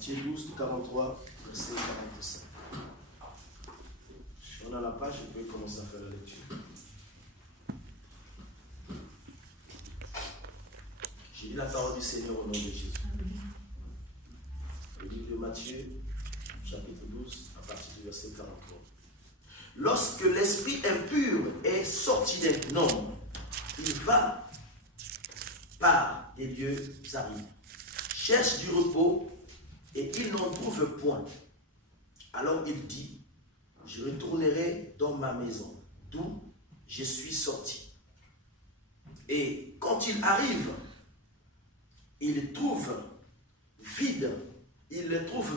Matthieu 12, 43, verset 45. Si on a la page, je peux commencer à faire la lecture. J'ai lu la parole du Seigneur au nom de Jésus. Le livre de Matthieu, chapitre 12, à partir du verset 43. Lorsque l'esprit impur est sorti d'un homme, il va par des lieux arides, cherche du repos et il n'en trouve point. Alors il dit, je retournerai dans ma maison, d'où je suis sorti. Et quand il arrive, il le trouve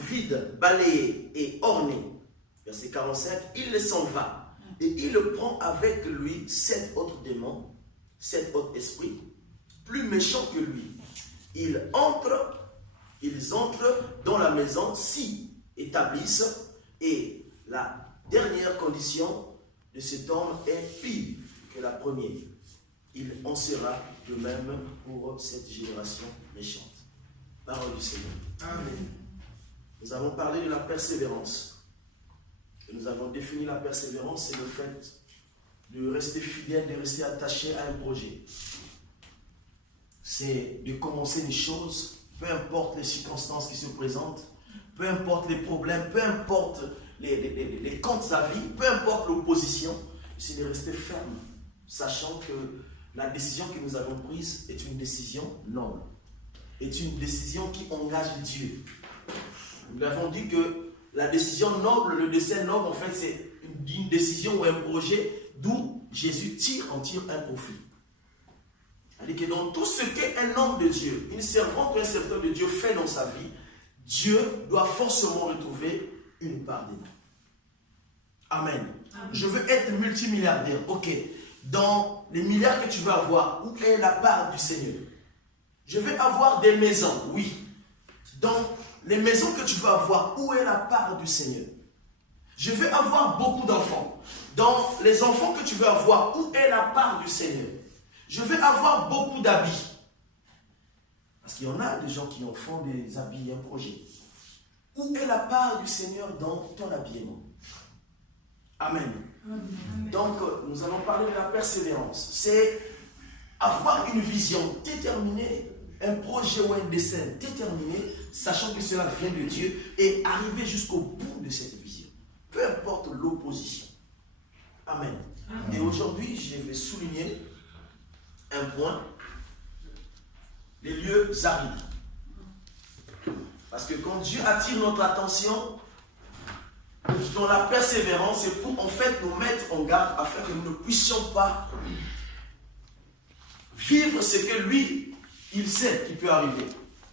vide, balayé et orné. Verset 45, il s'en va et il prend avec lui 7 autres démons, 7 autres esprits, plus méchants que lui. Ils entrent dans la maison, s'y établissent, et la dernière condition de cet homme est pire que la première. Il en sera de même pour cette génération méchante. Parole du Seigneur. Amen. Nous avons parlé de la persévérance. Et nous avons défini la persévérance, c'est le fait de rester fidèle, de rester attaché à un projet. C'est de commencer des choses, peu importe les circonstances qui se présentent, peu importe les problèmes, peu importe les comptes à vie, peu importe l'opposition, c'est de rester ferme, sachant que la décision que nous avons prise est une décision noble, est une décision qui engage Dieu. Nous avons dit que la décision noble, le dessein noble, en fait, c'est une décision ou un projet d'où Jésus en tire un profit. C'est-à-dire que dans tout ce qu'un homme de Dieu, une servante ou un serviteur de Dieu fait dans sa vie, Dieu doit forcément retrouver une part dedans. Amen. Amen. Je veux être multimilliardaire. Ok. Dans les milliards que tu veux avoir, où est la part du Seigneur? Je veux avoir des maisons. Oui. Dans les maisons que tu veux avoir, où est la part du Seigneur? Je veux avoir beaucoup d'enfants. Dans les enfants que tu veux avoir, où est la part du Seigneur? Je veux avoir beaucoup d'habits. Parce qu'il y en a des gens qui en font des habits, un projet. Où est la part du Seigneur dans ton habillement? Amen. Amen. Donc, nous allons parler de la persévérance. C'est avoir une vision déterminée, un projet ou un dessein déterminé, sachant que cela vient de Dieu, et arriver jusqu'au bout de cette vision. Peu importe l'opposition. Amen. Amen. Et aujourd'hui, je vais souligner un point, les lieux arides. Parce que quand Dieu attire notre attention dans la persévérance, c'est pour en fait nous mettre en garde afin que nous ne puissions pas vivre ce que lui, il sait qui peut arriver.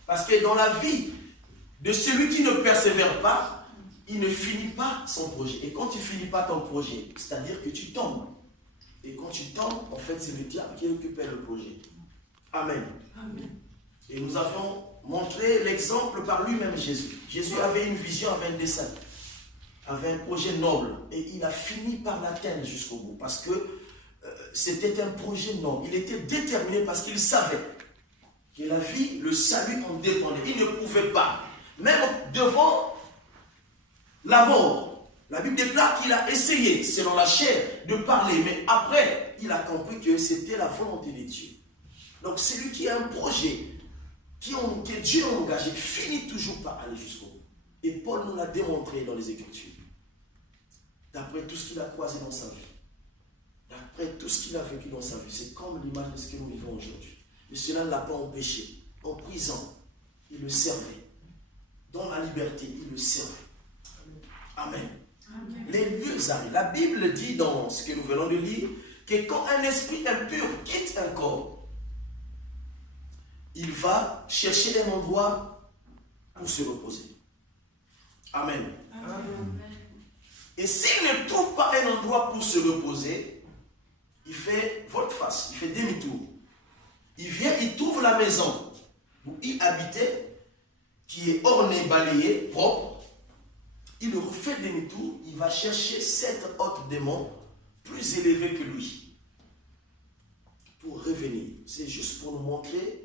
Parce que dans la vie de celui qui ne persévère pas, il ne finit pas son projet. Et quand tu ne finis pas ton projet, c'est-à-dire que tu tombes. Et quand tu tombes, en fait, c'est le diable qui récupère le projet. Amen. Amen. Et nous avons montré l'exemple par lui-même Jésus. Jésus avait une vision, avait un dessein, avait un projet noble. Et il a fini par l'atteindre jusqu'au bout. Parce que c'était un projet noble. Il était déterminé parce qu'il savait que la vie, le salut en dépendait. Il ne pouvait pas, même devant la mort. La Bible déclare qu'il a essayé, selon la chair, de parler. Mais après, il a compris que c'était la volonté de Dieu. Donc, celui qui a un projet que Dieu a engagé finit toujours par aller jusqu'au bout. Et Paul nous l'a démontré dans les Écritures. D'après tout ce qu'il a croisé dans sa vie. D'après tout ce qu'il a vécu dans sa vie. C'est comme l'image de ce que nous vivons aujourd'hui. Et cela ne l'a pas empêché. En prison, il le servait. Dans la liberté, il le servait. Amen. Amen. Les lieux arides. La Bible dit dans ce que nous venons de lire que quand un esprit impur quitte un corps, il va chercher un endroit pour se reposer. Amen. Amen. Et s'il ne trouve pas un endroit pour se reposer, il fait volte-face, il fait demi-tour. Il vient, il trouve la maison où il habitait, qui est ornée, balayée, propre. Il refait demi-tour, il va chercher 7 autres démons plus élevés que lui pour revenir. C'est juste pour nous montrer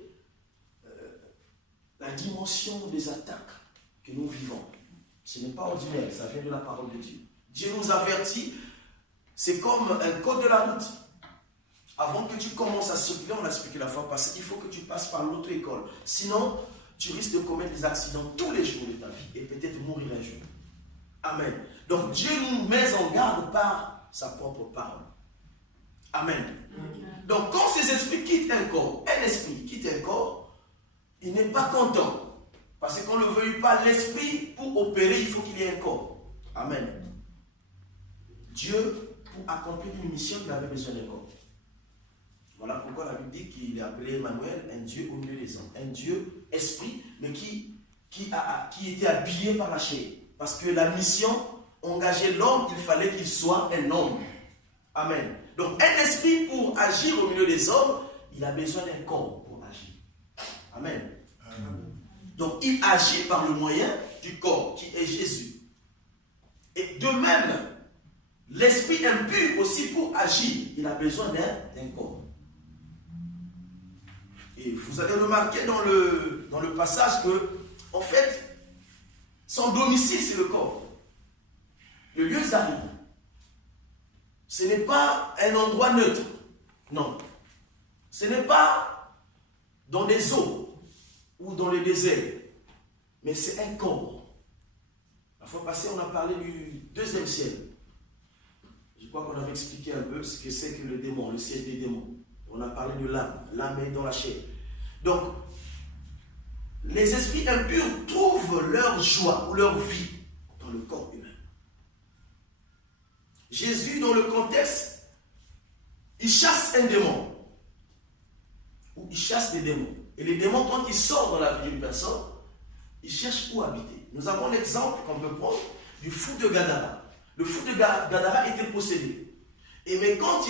la dimension des attaques que nous vivons. Ce n'est pas ordinaire, ça vient de la parole de Dieu. Dieu nous avertit, c'est comme un code de la route. Avant que tu commences à circuler, on l'a expliqué la fois passée, il faut que tu passes par l'auto-école. Sinon, tu risques de commettre des accidents tous les jours de ta vie et peut-être mourir un jour. Amen. Donc Dieu nous met en garde par sa propre parole. Amen. Donc quand ces esprits quittent un corps, un esprit quitte un corps, il n'est pas content. Parce qu'on ne le veuille pas, l'esprit, pour opérer, il faut qu'il y ait un corps. Amen. Dieu, pour accomplir une mission, il avait besoin d'un corps. Voilà pourquoi la Bible dit qu'il est appelé Emmanuel, un Dieu au milieu des hommes. Un Dieu esprit, mais qui était habillé par la chair. Parce que la mission engageait l'homme, il fallait qu'il soit un homme. Amen. Donc un esprit pour agir au milieu des hommes, il a besoin d'un corps pour agir. Amen. Donc il agit par le moyen du corps qui est Jésus. Et de même, l'esprit impur aussi pour agir, il a besoin d'un corps. Et vous allez remarquer dans le passage que, en fait, son domicile c'est le corps. Le lieu aride. Ce n'est pas un endroit neutre. Non. Ce n'est pas dans des eaux ou dans les déserts. Mais c'est un corps. La fois passée, on a parlé du deuxième ciel. Je crois qu'on avait expliqué un peu ce que c'est que le démon, le siège des démons. On a parlé de l'âme. L'âme est dans la chair. Donc, les esprits impurs trouvent leur joie ou leur vie dans le corps humain. Jésus, dans le contexte, il chasse un démon. Ou il chasse des démons. Et les démons, quand ils sortent dans la vie d'une personne, ils cherchent où habiter. Nous avons l'exemple qu'on peut prendre du fou de Gadara. Le fou de Gadara était possédé. Mais quand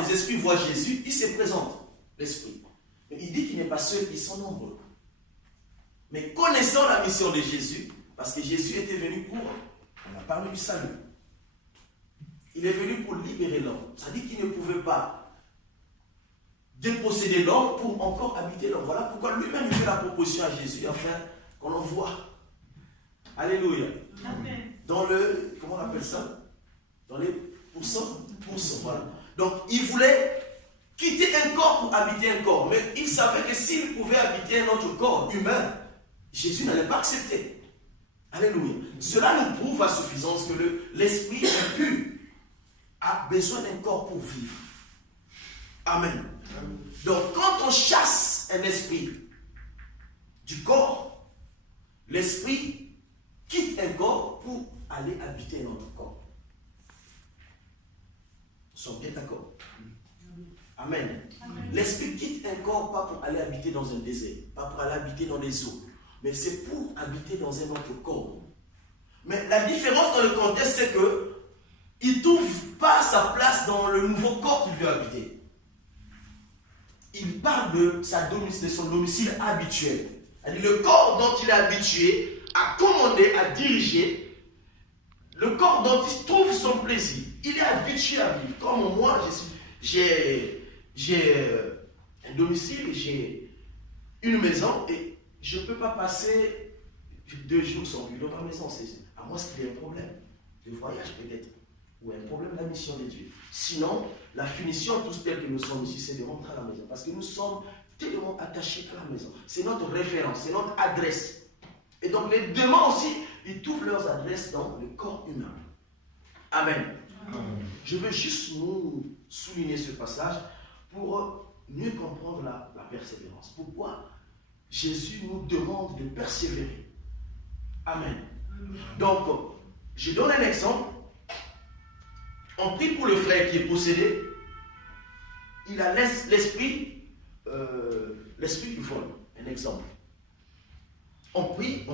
les esprits voient Jésus, il se présente, l'esprit. Mais il dit qu'il n'est pas seul, ils sont nombreux. Mais connaissant la mission de Jésus, parce que Jésus était venu pour, on a parlé du salut. Il est venu pour libérer l'homme. Ça dit qu'il ne pouvait pas déposséder l'homme pour encore habiter l'homme. Voilà pourquoi lui-même il fait la proposition à Jésus, afin qu'on l'envoie. Alléluia. Amen. Dans le, comment on appelle ça? Dans les pourcents, voilà. Donc il voulait quitter un corps pour habiter un corps. Mais il savait que s'il pouvait habiter un autre corps humain, Jésus n'allait pas accepter. Alléluia. Cela nous prouve à suffisance que l'esprit impur a besoin d'un corps pour vivre. Amen. Donc quand on chasse un esprit du corps, l'esprit quitte un corps pour aller habiter un autre corps. Nous sommes bien d'accord? Amen. L'esprit quitte un corps pas pour aller habiter dans un désert, pas pour aller habiter dans les eaux, mais c'est pour habiter dans un autre corps. Mais la différence dans le contexte, c'est que il ne trouve pas sa place dans le nouveau corps qu'il veut habiter. Il parle de son domicile habituel. Le corps dont il est habitué à commander, à diriger, le corps dont il trouve son plaisir. Il est habitué à vivre. Comme moi, j'ai un domicile, j'ai une maison et je ne peux pas passer 2 jours sans vivre dans ma maison. À moins qu'il y ait un problème de voyage peut-être, ou un problème de la mission de Dieu. Sinon, la finition, tous tels que nous sommes ici, c'est de rentrer à la maison. Parce que nous sommes tellement attachés à la maison. C'est notre référence, c'est notre adresse. Et donc les démons aussi, ils trouvent leurs adresses dans le corps humain. Amen. Amen. Je veux juste nous souligner ce passage pour mieux comprendre la persévérance. Pourquoi Jésus nous demande de persévérer. Amen. Donc, je donne un exemple. On prie pour le frère qui est possédé. Il a l'esprit du vol. Un exemple. On prie,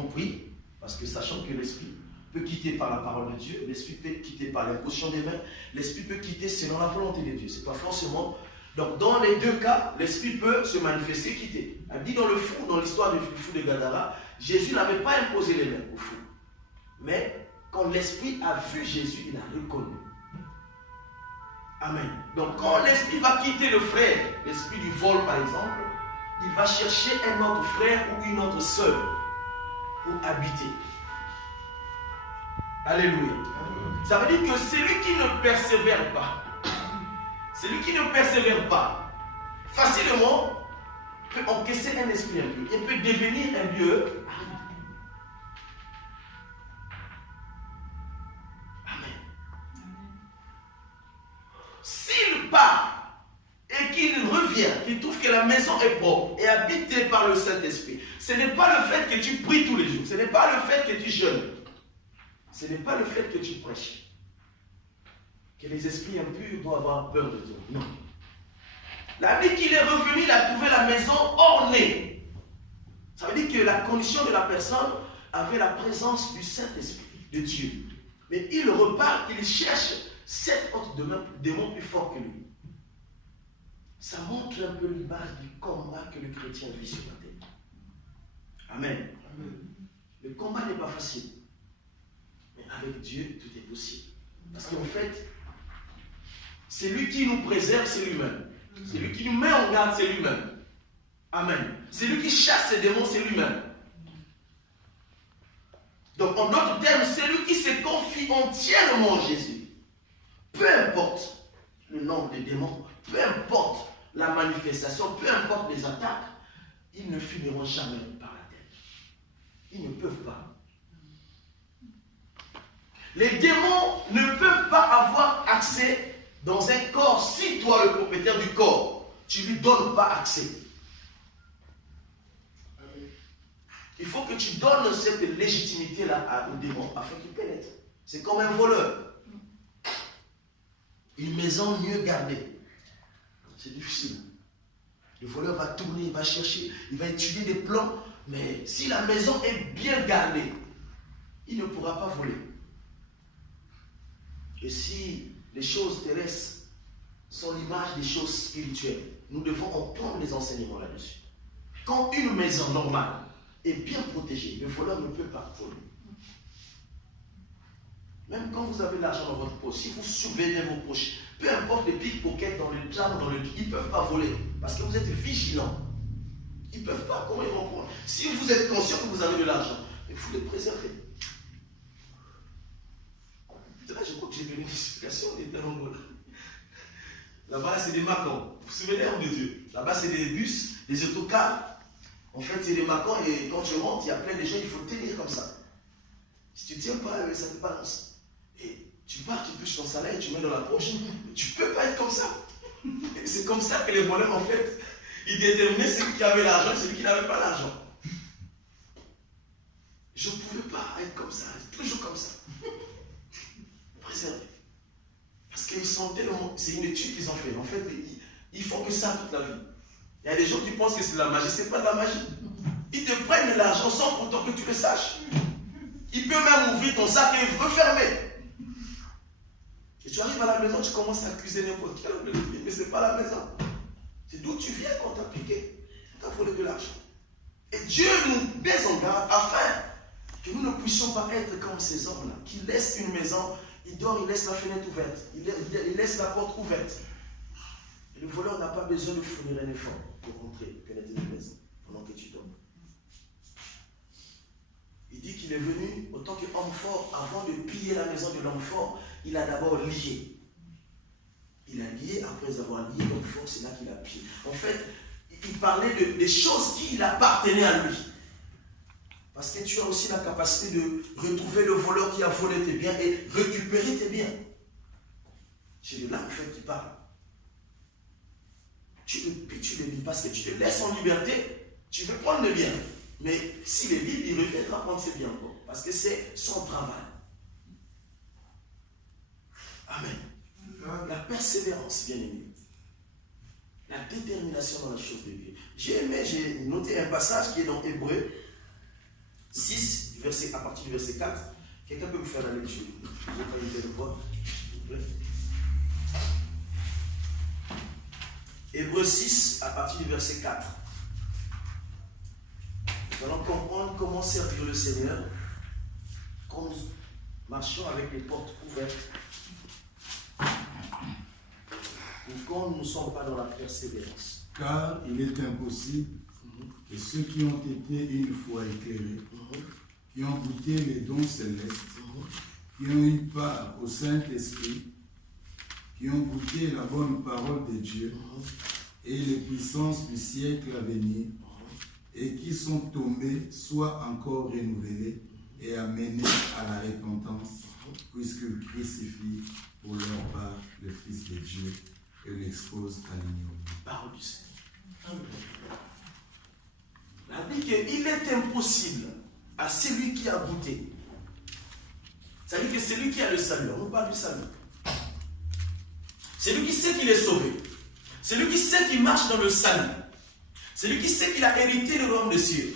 parce que sachant que l'esprit peut quitter par la parole de Dieu, l'esprit peut quitter par l'imposition des mains, l'esprit peut quitter selon la volonté de Dieu. C'est pas forcément. Donc dans les deux cas, l'esprit peut se manifester, quitter. Elle dit dans le fou, dans l'histoire du fou de Gadara, Jésus n'avait pas imposé les mains au fou. Mais quand l'esprit a vu Jésus, il a reconnu. Amen. Donc quand l'esprit va quitter le frère, l'esprit du vol par exemple, il va chercher un autre frère ou une autre sœur pour habiter. Alléluia. Ça veut dire que celui qui ne persévère pas, facilement peut encaisser un esprit impur. Il peut devenir un dieu. Amen. S'il part et qu'il revient, qu'il trouve que la maison est propre et habitée par le Saint-Esprit, ce n'est pas le fait que tu pries tous les jours, ce n'est pas le fait que tu jeûnes, ce n'est pas le fait que tu prêches, que les esprits impurs doivent avoir peur de toi. Non. La vie qu'il est revenu, il a trouvé la maison ornée. Ça veut dire que la condition de la personne avait la présence du Saint-Esprit, de Dieu. Mais il repart, il cherche 7 autres démons plus forts que lui. Ça montre un peu l'image du combat que le chrétien vit sur la terre. Amen. Amen. Le combat n'est pas facile. Mais avec Dieu, tout est possible. Parce qu'en fait, c'est lui qui nous préserve, c'est lui-même. C'est lui qui nous met en garde, c'est lui-même. Amen. C'est lui qui chasse les démons, c'est lui-même. Donc, en d'autres termes, c'est lui qui se confie entièrement en Jésus. Peu importe le nombre de démons, peu importe la manifestation, peu importe les attaques, ils ne finiront jamais par la tête. Ils ne peuvent pas. Les démons ne peuvent pas avoir accès dans un corps si toi, le propriétaire du corps, tu ne lui donnes pas accès. Il faut que tu donnes cette légitimité-là au démon afin qu'il pénètre. C'est comme un voleur. Une maison mieux gardée. C'est difficile. Le voleur va tourner, il va chercher, il va étudier des plans, mais si la maison est bien gardée, il ne pourra pas voler. Et si les choses terrestres sont l'image des choses spirituelles, nous devons en prendre les enseignements là-dessus. Quand une maison normale est bien protégée, le voleur ne peut pas voler. Même quand vous avez l'argent dans votre poche, si vous surveillez vos poches, peu importe les pickpockets dans le jam, ils ne peuvent pas voler. Parce que vous êtes vigilants. Ils ne peuvent pas. Comment ils vont prendre? Si vous êtes conscient que vous avez de l'argent, il faut le préserver. Là, je crois que j'ai donné une explication. Là-bas, c'est des macans. Vous vous souvenez, homme de Dieu? Là-bas, c'est des bus, des autocars. En fait, c'est des macans et quand tu rentres, il y a plein de gens, il faut tenir comme ça. Si tu ne tiens pas, ça te balance. Et tu pars, tu touches ton salaire et tu mets dans la poche. Tu ne peux pas être comme ça. C'est comme ça que les voleurs, en fait, ils déterminaient celui qui avait l'argent et celui qui n'avait pas l'argent. Je ne pouvais pas être comme ça, toujours comme ça. Préservé. Parce qu'ils sont tellement. C'est une étude qu'ils ont fait. En fait, ils font que ça toute la vie. Il y a des gens qui pensent que c'est de la magie. Ce n'est pas de la magie. Ils te prennent de l'argent sans pourtant que tu le saches. Ils peuvent même ouvrir ton sac et refermer. Et tu arrives à la maison, tu commences à accuser n'importe quel homme, mais ce n'est pas la maison. C'est d'où tu viens quand tu as piqué. Tu as volé de l'argent. Et Dieu nous met en garde afin que nous ne puissions pas être comme ces hommes-là, qui laissent une maison, il dort, il laisse la fenêtre ouverte, il laisse la porte ouverte. Et le voleur n'a pas besoin de fournir un effort pour rentrer, pénétrer une maison pendant que tu dors. Il dit qu'il est venu, autant qu'homme fort, avant de piller la maison de l'homme fort, il a d'abord lié. Il a lié, après avoir lié l'homme fort, c'est là qu'il a pillé. En fait, il parlait des choses qui appartenaient à lui. Parce que tu as aussi la capacité de retrouver le voleur qui a volé tes biens et récupérer tes biens. C'est de là, en fait, qu'il parle. Tu le lis parce que tu te laisses en liberté, tu veux prendre le bien. Mais s'il est libre, il reviendra prendre ses biens encore. Parce que c'est son travail. Amen. La persévérance, bien aimé. La détermination dans la chose de Dieu. J'ai noté un passage qui est dans Hébreux 6, à partir du verset 4. Quelqu'un peut me faire la lecture? Je n'ai pas eu de le voir, s'il vous plaît. Hébreux 6, à partir du verset 4. Nous allons comprendre comment servir le Seigneur quand nous marchons avec les portes ouvertes ou quand nous ne sommes pas dans la persévérance. Car il est impossible que ceux qui ont été une fois éclairés, qui ont goûté les dons célestes, qui ont eu part au Saint-Esprit, qui ont goûté la bonne parole de Dieu et les puissances du siècle à venir, et qui sont tombés, soient encore renouvelés et amenés à la repentance, puisqu'ils crucifient pour leur part le Fils de Dieu et l'exposent à l'ignominie. Parole du Seigneur. La Bible dit qu'il est impossible à celui qui a goûté. C'est-à-dire que celui qui a le salut, on nous parle du salut. Celui qui sait qu'il est sauvé. Celui qui sait qu'il marche dans le salut. Celui qui sait qu'il a hérité le royaume des cieux.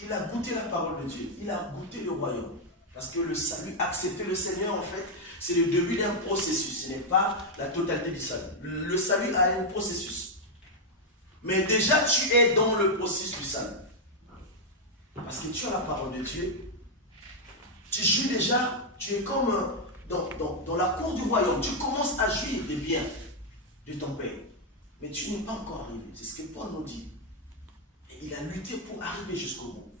Il a goûté la parole de Dieu. Il a goûté le royaume. Parce que le salut, accepter le Seigneur, en fait, c'est le début d'un processus. Ce n'est pas la totalité du salut. Le salut a un processus. Mais déjà, tu es dans le processus du salut. Parce que tu as la parole de Dieu. Tu jouis déjà, tu es comme dans la cour du royaume. Tu commences à jouir des biens de ton Père. Mais tu n'es pas encore arrivé. C'est ce que Paul nous dit. Et il a lutté pour arriver jusqu'au bout.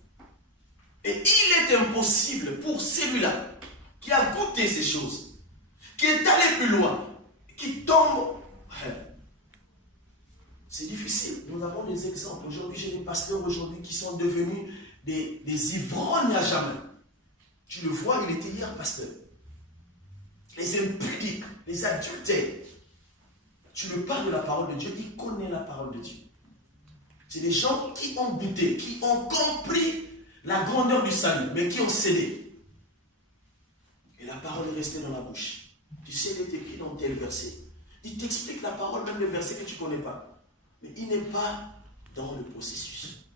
Et il est impossible pour celui-là qui a goûté ces choses, qui est allé plus loin, qui tombe. C'est difficile. Nous avons des exemples. Aujourd'hui, j'ai des pasteurs aujourd'hui qui sont devenus des ivrognes à jamais. Tu le vois, il était hier pasteur. Les impudiques, les adultères. Tu le parles de la parole de Dieu, il connaît la parole de Dieu. C'est des gens qui ont goûté, qui ont compris la grandeur du salut, mais qui ont cédé. Et la parole est restée dans la bouche. Tu sais, il est écrit dans tel verset. Il t'explique la parole, même le verset que tu ne connais pas. Mais il n'est pas dans le processus.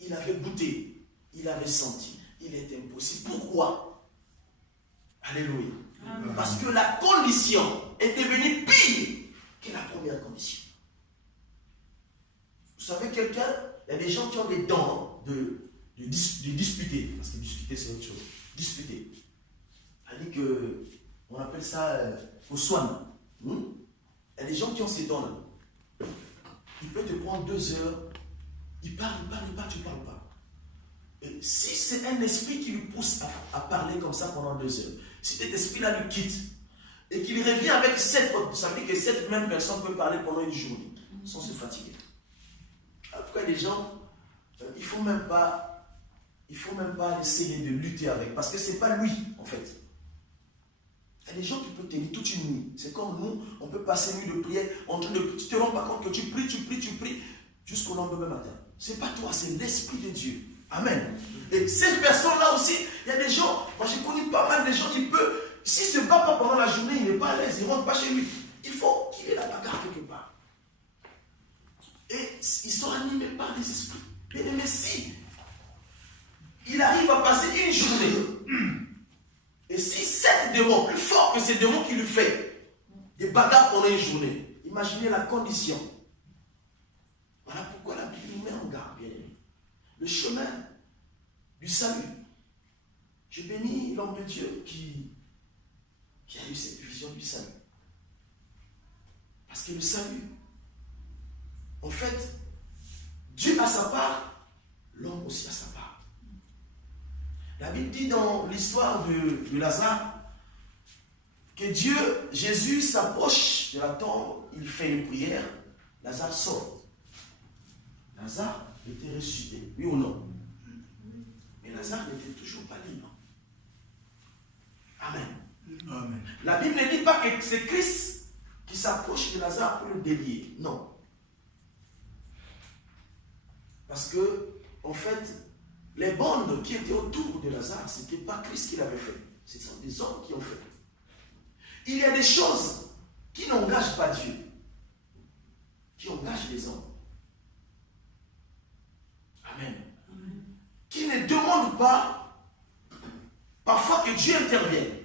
Il avait goûté, il avait senti. Il est impossible. Pourquoi? Alléluia. Amen. Parce que la condition est devenue pire que la première condition. Vous savez, quelqu'un, il y a des gens qui ont des dents de disputer. Parce que disputer, c'est autre chose. Disputer. C'est-à-dire que, on appelle ça au soin. Il y a des gens qui ont ces dents-là. Il peut te prendre 2 heures. Il parle, tu ne parles pas. Et si c'est un esprit qui lui pousse à parler comme ça pendant 2 heures, si cet esprit-là lui quitte et qu'il revient avec 7 autres, ça veut dire que cette même personne peut parler pendant une journée sans se fatiguer. En tout cas, les gens, il ne faut même pas essayer de lutter avec, parce que ce n'est pas lui, en fait. Il y a des gens qui peuvent tenir toute une nuit. C'est comme nous, on peut passer une nuit de prière, tu ne te rends pas compte que tu pries, jusqu'au lendemain matin. Ce n'est pas toi, c'est l'Esprit de Dieu. Amen. Et cette personne-là aussi, il y a des gens, moi j'ai connu pas mal de gens, s'il ne se bat pas pendant la journée, il n'est pas à l'aise, il ne rentre pas chez lui. Il faut qu'il ait la bagarre quelque part. Et ils sont animés par des esprits. Mais si il arrive à passer une journée, et si 7 démons, plus forts que ces démons qui lui fait des bagarres pendant une journée, imaginez la condition. Voilà pourquoi la Bible nous met en garde, bien aimé. Le chemin du salut. Je bénis l'homme de Dieu qui a eu cette vision du salut. Parce que le salut, en fait, Dieu a sa part, l'homme aussi a sa part. La Bible dit dans l'histoire de Lazare que Jésus s'approche de la tombe, il fait une prière, Lazare sort. Lazare était ressuscité, oui ou non? Mais Lazare n'était toujours pas libre. Amen. Amen. La Bible ne dit pas que c'est Christ qui s'approche de Lazare pour le délier. Non. Parce que, en fait, les bandes qui étaient autour de Lazare, ce n'était pas Christ qui l'avait fait. Ce sont des hommes qui ont fait. Il y a des choses qui n'engagent pas Dieu, qui engagent les hommes. Amen. Amen. Qui ne demandent pas parfois que Dieu intervienne.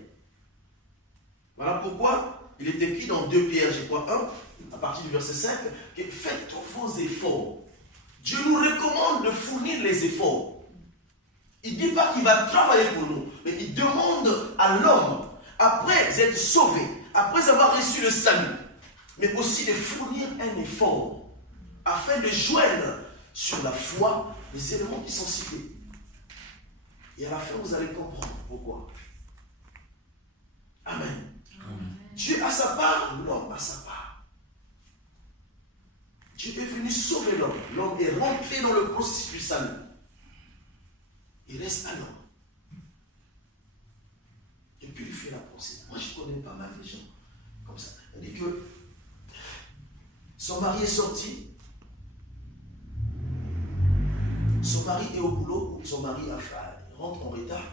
Voilà pourquoi il est écrit dans 2 Pierre, je crois 1, à partir du verset 5, que faites tous vos efforts. Dieu nous recommande de fournir les efforts. Il ne dit pas qu'il va travailler pour nous, mais il demande à l'homme, après être sauvé, après avoir reçu le salut, mais aussi de fournir un effort, afin de joindre sur la foi les éléments qui sont cités. Et à la fin, vous allez comprendre pourquoi. Amen. Dieu a sa part, l'homme a sa part. Dieu est venu sauver l'homme. L'homme est rentré dans le processus du salut. Il reste à l'homme. Et puis il fait la pensée. Moi je connais pas mal de gens comme ça. Il dit que son mari est sorti. Son mari est au boulot, son mari rentre en retard.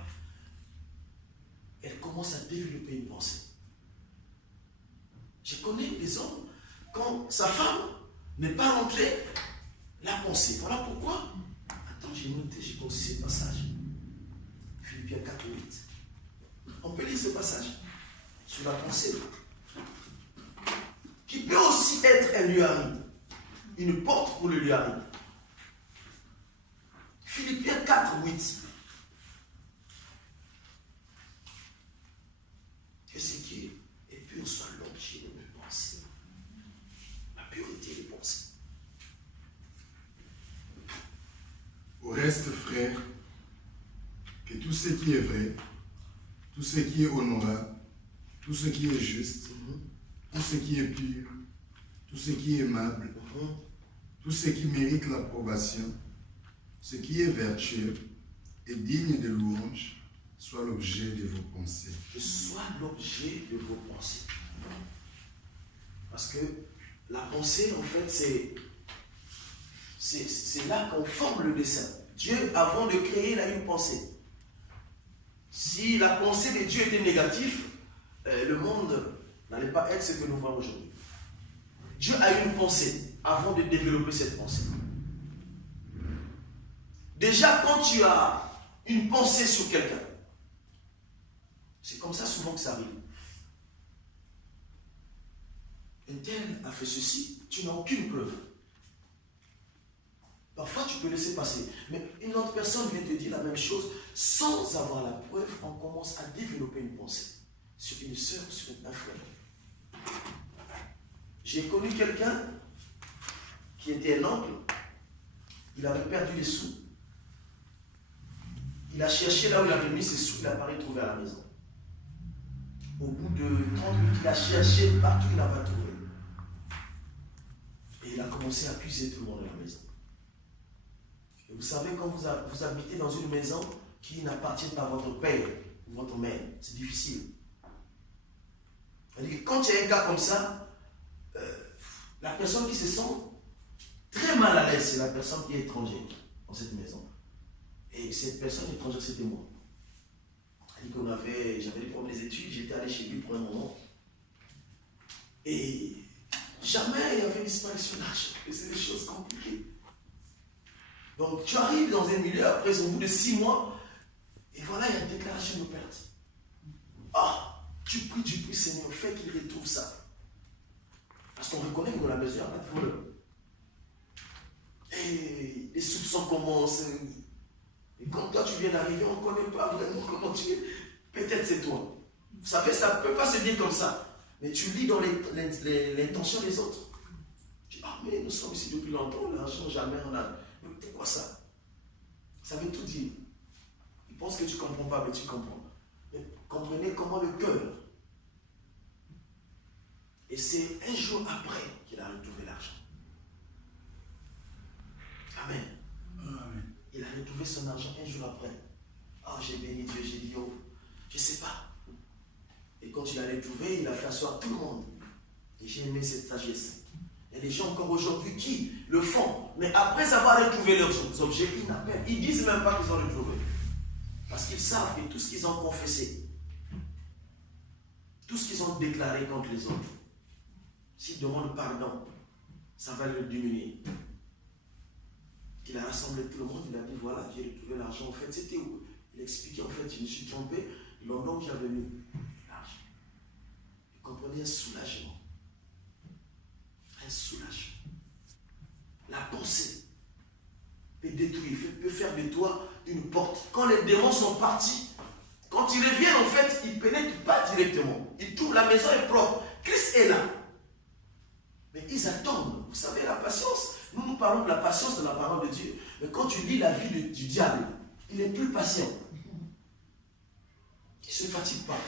Elle commence à développer une pensée. Je connais des hommes, quand sa femme n'est pas rentrée, la pensée. Voilà pourquoi. Attends, j'ai noté, j'ai pensé ce passage. Philippiens 4:8. On peut lire ce passage sur la pensée. Qui peut aussi être un lieu aride. Une porte pour le lieu aride. Philippiens 4:8. Que ce qui est pur soit l'objet de mes pensées. La pureté des pensées. Au reste, frères, que tout ce qui est vrai, tout ce qui est honorable, tout ce qui est juste, tout ce qui est pur, tout ce qui est aimable, tout ce qui mérite l'approbation, ce qui est vertueux et digne de louange, soit l'objet de vos pensées. Que soit l'objet de vos pensées. Parce que la pensée, en fait, c'est là qu'on forme le dessin. Dieu, avant de créer, il a une pensée. Si la pensée de Dieu était négative, le monde n'allait pas être ce que nous voyons aujourd'hui. Dieu a une pensée avant de développer cette pensée. Déjà, quand tu as une pensée sur quelqu'un, c'est comme ça souvent que ça arrive. Un tel a fait ceci, tu n'as aucune preuve. Parfois, tu peux laisser passer. Mais une autre personne vient te dire la même chose. Sans avoir la preuve, on commence à développer une pensée sur une sœur, sur un frère. J'ai connu quelqu'un qui était un oncle. Il avait perdu des sous. Il a cherché là où il avait mis ses sous. Il n'a pas retrouvé à la maison. Au bout de 30 minutes, il a cherché partout. Il n'a pas trouvé. Et il a commencé à accuser tout le monde à la maison. Et vous savez, quand vous habitez dans une maison qui n'appartient pas à votre père ou votre mère, c'est difficile. C'est-à-dire que quand il y a un cas comme ça, la personne qui se sent très mal à l'aise, c'est la personne qui est étrangère dans cette maison. Et cette personne étrangère, c'était moi. J'avais des problèmes des études, j'étais allé chez lui pour un moment. Et jamais il y avait une disparition d'argent. Et c'est des choses compliquées. Donc tu arrives dans un milieu, après au bout de 6 mois, et voilà, il y a une déclaration de perte. Ah, tu pries Seigneur, fais qu'il retrouve ça. Parce qu'on reconnaît que dans la maison, il n'y a pas de voleur. Et les soupçons commencent. Et quand toi tu viens d'arriver, on ne connaît pas vraiment comment tu es. Peut-être c'est toi. Vous savez, ça ne peut pas se dire comme ça. Mais tu lis dans l'intention des autres. Tu dis, ah mais nous sommes ici depuis longtemps, l'argent jamais on a. C'est quoi ça? Ça veut tout dire. Ils pensent que tu ne comprends pas, mais tu comprends. Mais comprenez comment le cœur. Et c'est un jour après qu'il a retrouvé l'argent. Amen. Amen. Il a retrouvé son argent un jour après. Oh, j'ai béni Dieu, j'ai dit, oh, je ne sais pas. Et quand il a retrouvé, il a fait asseoir tout le monde. Et j'ai aimé cette sagesse. Il y a des gens encore aujourd'hui qui le font, mais après avoir retrouvé leurs objets, ils ne disent même pas qu'ils ont retrouvé. Parce qu'ils savent que tout ce qu'ils ont confessé, tout ce qu'ils ont déclaré contre les autres, s'ils demandent pardon, ça va le diminuer. Il a rassemblé tout le monde, il a dit voilà, j'ai retrouvé l'argent. En fait, c'était où? Il expliquait en fait, je me suis trompé, l'endroit où j'avais mis l'argent. Vous comprenez, un soulagement. Un soulagement. La pensée peut détruire, peut faire de toi une porte. Quand les démons sont partis, quand ils reviennent, en fait, ils ne pénètrent pas directement. Ils trouvent la maison est propre. Christ est là. Mais ils attendent. Vous savez, la patience. Nous parlons de la patience de la parole de Dieu. Mais quand tu lis la vie du diable, il est plus patient. Il ne se fatigue pas.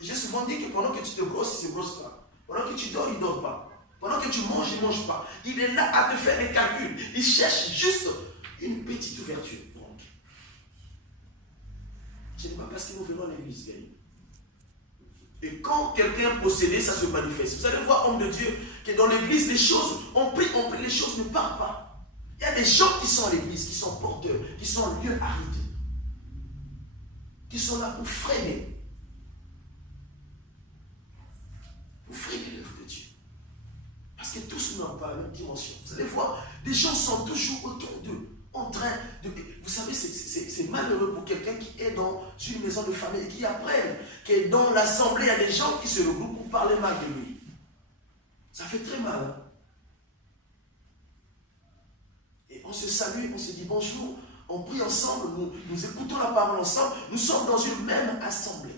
J'ai souvent dit que pendant que tu te brosses, il ne se brosse pas. Pendant que tu dors, il ne dort pas. Pendant que tu manges, il ne mange pas. Il est là à te faire des calculs. Il cherche juste une petite ouverture. Donc, ce n'est pas parce que nous venons à l'église, Gaël. Et quand quelqu'un est possédé, ça se manifeste. Vous allez voir, homme de Dieu, que dans l'église, les choses, on prie, les choses ne partent pas. Il y a des gens qui sont à l'église, qui sont porteurs, qui sont en lieu aride, qui sont là pour freiner. Pour freiner l'œuvre de Dieu. Parce que tous n'ont pas la même dimension. Vous allez voir, les gens sont toujours autour d'eux, en train de... Vous savez, c'est malheureux pour quelqu'un qui est dans une maison de famille et qui apprenne que dans l'assemblée, il y a des gens qui se regroupent pour parler mal de lui. Ça fait très mal. Hein? Et on se salue, on se dit bonjour, on prie ensemble, nous écoutons la parole ensemble, nous sommes dans une même assemblée.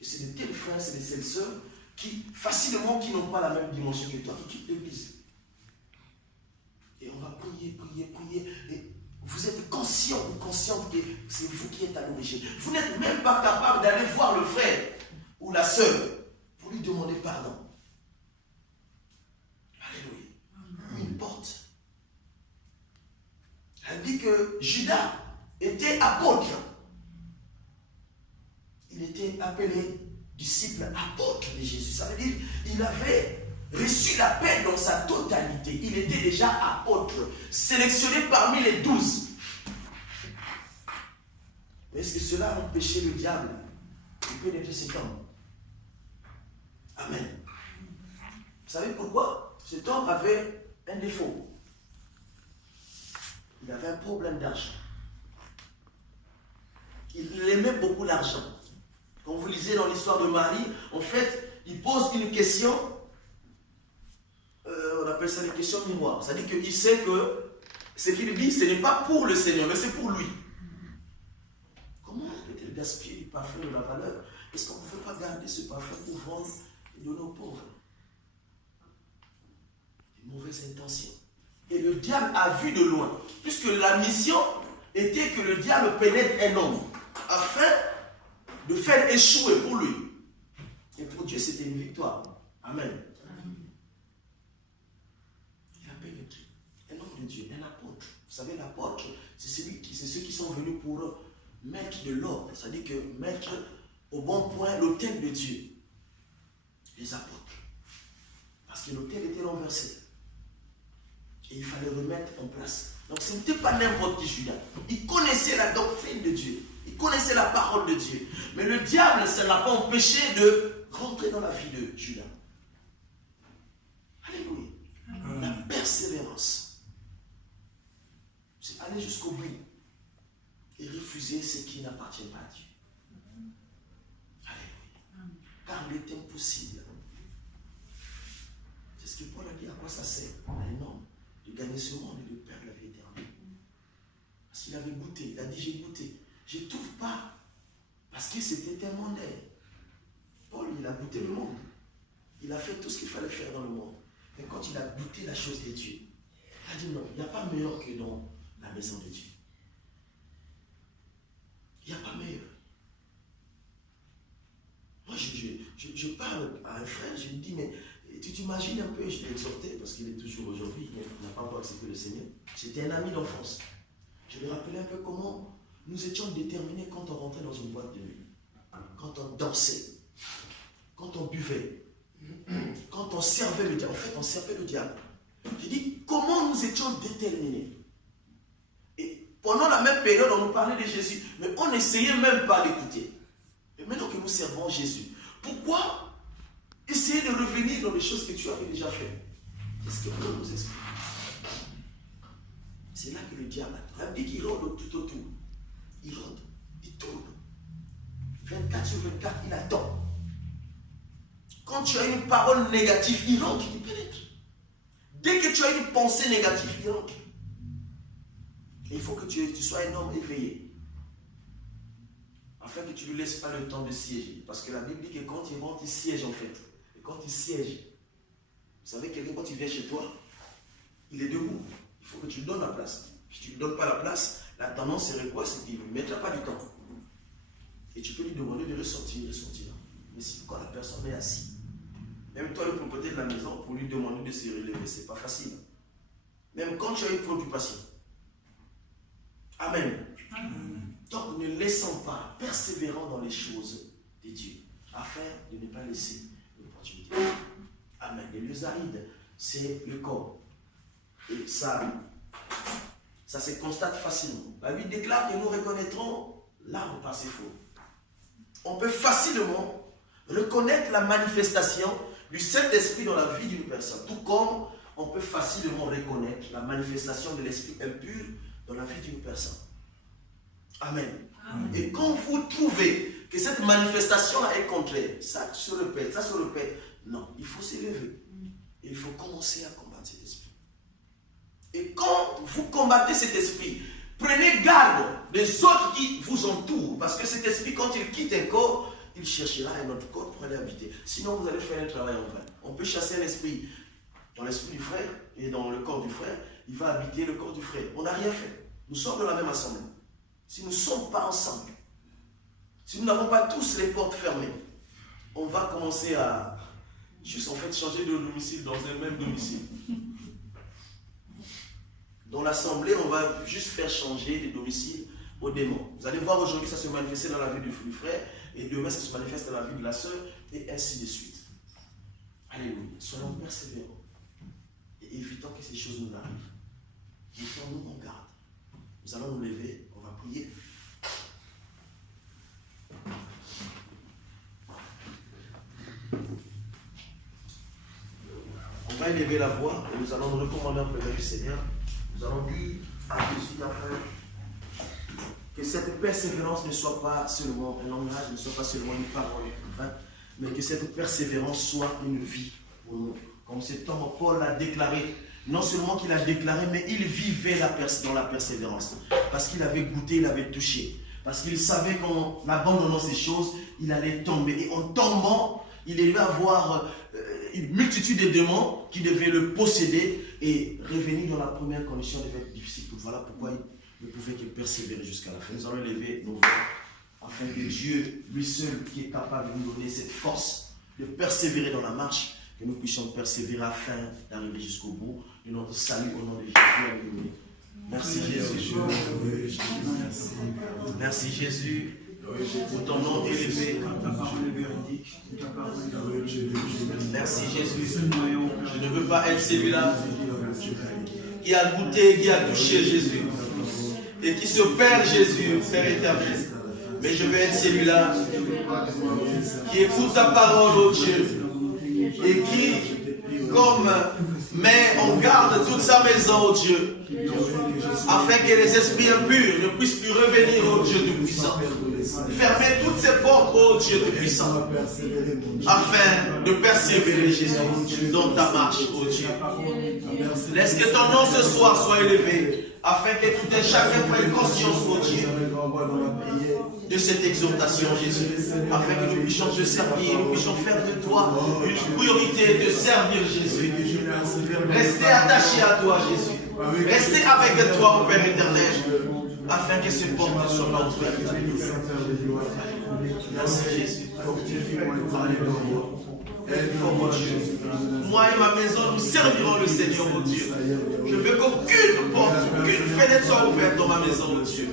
Et c'est de tels frères, c'est de telles sœurs qui, facilement, qui n'ont pas la même dimension que toi, qui quittent l'église. Et on va prier, prier, prier. Et vous êtes conscient ou consciente que c'est vous qui êtes à l'origine. Vous n'êtes même pas capable d'aller voir le frère ou la sœur pour lui demander pardon. Alléluia. Une porte. Elle dit que Judas était apôtre. Il était appelé disciple apôtre de Jésus. Ça veut dire qu'il avait reçu l'appel dans sa totalité. Il était déjà apôtre, sélectionné parmi les 12. Mais est-ce que cela a empêché le diable de pénétrer cet homme? Amen. Vous savez pourquoi? Cet homme avait un défaut. Il avait un problème d'argent. Il aimait beaucoup l'argent. Quand vous lisez dans l'histoire de Marie, en fait, il pose une question, on appelle ça une question miroir. C'est-à-dire qu'il sait que ce qu'il dit, ce n'est pas pour le Seigneur, mais c'est pour lui. Comment peut-il gaspiller du parfum de la valeur? Est-ce qu'on ne peut pas garder ce parfum pour vendre et donner aux pauvres? Des mauvaises intentions. Et le diable a vu de loin, puisque la mission était que le diable pénètre un homme, afin de faire échouer pour lui. Et pour Dieu, c'était une victoire. Amen. Il a pénétré. Un homme de Dieu, un apôtre. Vous savez, l'apôtre, c'est ceux qui sont venus pour mettre de l'ordre, c'est-à-dire que mettre au bon point l'autel de Dieu. Les apôtres. Parce que l'autel était renversé. Et il fallait remettre en place. Donc ce n'était pas n'importe qui Judas. Il connaissait la doctrine de Dieu. Il connaissait la parole de Dieu. Mais le diable, ça ne l'a pas empêché de rentrer dans la vie de Judas. Alléluia. La persévérance. C'est aller jusqu'au bout. Et refuser ce qui n'appartient pas à Dieu. Alléluia. Car il est impossible. C'est ce que Paul a dit. À quoi ça sert à un homme de gagner ce monde et de perdre la vie éternelle? Parce qu'il avait goûté. Il a dit, j'ai goûté. Je ne trouve pas. Parce que c'était un mondain. Paul, il a goûté le monde. Il a fait tout ce qu'il fallait faire dans le monde. Mais quand il a goûté la chose de Dieu, il a dit non, il n'y a pas meilleur que dans la maison de Dieu. Il n'y a pas meilleur. Moi, je parle à un frère, je lui dis, mais tu t'imagines un peu, je l'ai exhorté, parce qu'il est toujours aujourd'hui, il n'a pas encore accepté le Seigneur. C'était un ami d'enfance. Je lui rappelais un peu comment nous étions déterminés quand on rentrait dans une boîte de nuit, quand on dansait, quand on buvait, quand on servait le diable. En fait, on servait le diable. J'ai dit, comment nous étions déterminés? Et pendant la même période, on nous parlait de Jésus, mais on n'essayait même pas d'écouter. Et maintenant que nous servons Jésus, pourquoi essayer de revenir dans les choses que tu avais déjà faites? Qu'est-ce que Dieu nous explique? C'est là que le diable a dit qu'il rôde tout autour. Il rôde, il tourne. 24 sur 24, il attend. Quand tu as une parole négative, il rentre, il pénètre. Dès que tu as une pensée négative, il rentre. Et il faut que tu sois un homme éveillé. Afin que tu ne lui laisses pas le temps de siéger. Parce que la Bible dit que quand il rentre, il siège en fait. Et quand il siège, vous savez, quelqu'un, quand il vient chez toi, il est debout. Il faut que tu lui donnes la place. Si tu ne lui donnes pas la place, la tendance serait quoi? C'est qu'il ne mettra pas du temps. Et tu peux lui demander de ressortir. Mais si quand la personne est assise, même toi le propriétaire de la maison, pour lui demander de se relever, ce n'est pas facile. Même quand tu as une préoccupation. Amen. Donc ne laissons pas, persévérons dans les choses de Dieu, afin de ne pas laisser l'opportunité. Amen. Les lieux arides, c'est le corps. Et ça se constate facilement. La Bible déclare que nous reconnaîtrons l'arbre par ses fruits. On peut facilement reconnaître la manifestation du Saint-Esprit dans la vie d'une personne. Tout comme on peut facilement reconnaître la manifestation de l'Esprit impur dans la vie d'une personne. Amen. Amen. Et quand vous trouvez que cette manifestation-là est contraire, ça se répète. Non, il faut s'élever. Et il faut commencer à combattre cet esprit. Et quand vous combattez cet esprit, prenez garde des autres qui vous entourent. Parce que cet esprit, quand il quitte un corps, il cherchera un autre corps pour aller habiter. Sinon, vous allez faire un travail en vain. On peut chasser un esprit dans l'esprit du frère et dans le corps du frère. Il va habiter le corps du frère. On n'a rien fait. Nous sommes de la même assemblée. Si nous ne sommes pas ensemble, si nous n'avons pas tous les portes fermées, on va commencer à juste en fait changer de domicile dans un même domicile. Dans l'assemblée, on va juste faire changer de domicile aux démons. Vous allez voir aujourd'hui, ça se manifester dans la vie du frère, et demain, ça se manifeste dans la vie de la sœur, et ainsi de suite. Alléluia. Soyons persévérants. Et évitons que ces choses nous arrivent. Mettons-nous en garde. Nous allons nous lever, on va prier. On va élever la voix et nous allons nous recommander en présence du Seigneur. Nous allons dire à Jésus afin que cette persévérance ne soit pas seulement un langage, ne soit pas seulement une parole, mais que cette persévérance soit une vie pour nous. Comme cet homme Paul l'a déclaré, non seulement qu'il a déclaré, mais il vivait dans la persévérance. Parce qu'il avait goûté, il avait touché. Parce qu'il savait qu'en abandonnant ces choses, il allait tomber. Et en tombant, il allait avoir une multitude de démons qui devaient le posséder. Et revenir dans la première condition devait être difficile. Voilà pourquoi il ne pouvait que persévérer jusqu'à la fin. Nous allons élever nos voix afin que Dieu, lui seul, qui est capable de nous donner cette force de persévérer dans la marche, que nous puissions persévérer afin d'arriver jusqu'au bout de notre salut au nom de Jésus. Merci Jésus. Merci Jésus. Pour ton nom élevé. Merci Jésus. Je ne veux pas être celui-là qui a goûté, qui a touché Jésus et qui se perd Jésus, Père éternel. Mais je veux être celui-là qui écoute ta parole, oh Dieu, et qui, comme met en garde toute sa maison, oh Dieu, afin que les esprits impurs ne puissent plus revenir, oh Dieu Tout-Puissant. Fermez toutes ces portes, oh Dieu Tout-Puissant, afin de persévérer, Jésus, dans ta marche, oh Dieu. Laisse que ton nom ce soir soit élevé, afin que tout un chacun prenne conscience, oh Dieu, de cette exhortation, Jésus, afin que nous puissions te servir, nous puissions faire de toi une priorité de servir Jésus. Restez attachés à toi, Jésus. Restez avec toi, au Père éternel, afin que ces portes ne soient pas ouvertes. Merci Jésus. Moi et ma maison, nous servirons le Seigneur, mon Dieu. Je veux qu'aucune porte, aucune fenêtre soit ouverte dans ma maison, mon Dieu.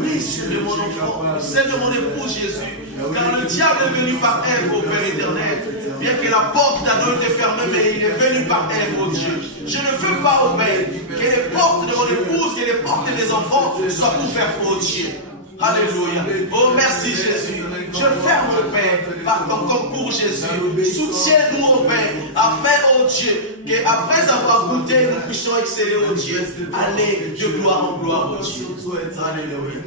Oui, celle de mon enfant, celle de mon époux Jésus. Car le diable est venu par Ève, au Père éternel. Bien que la porte d'Adam était fermée, mais il est venu par Ève, oh Dieu. Je ne veux pas, oh Père, que les portes de mon épouse, que les portes de mes enfants soient ouvertes, oh Dieu. Alléluia. Oh merci Jésus. Je ferme, oh Père, par ton concours Jésus. Soutiens-nous, oh Père, afin, oh Dieu, qu'après avoir goûté, nous puissions exceller, oh Dieu, aller de gloire en gloire, oh Dieu. Alléluia.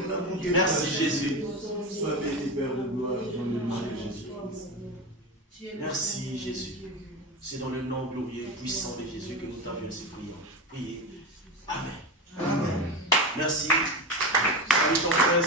Merci Jésus. Sois béni, Père de gloire, dans le nom de Jésus. Merci Jésus. C'est dans le nom glorieux et puissant de Jésus que nous t'avions ainsi prié. Priez. Amen. Amen. Merci. Salut ton frère,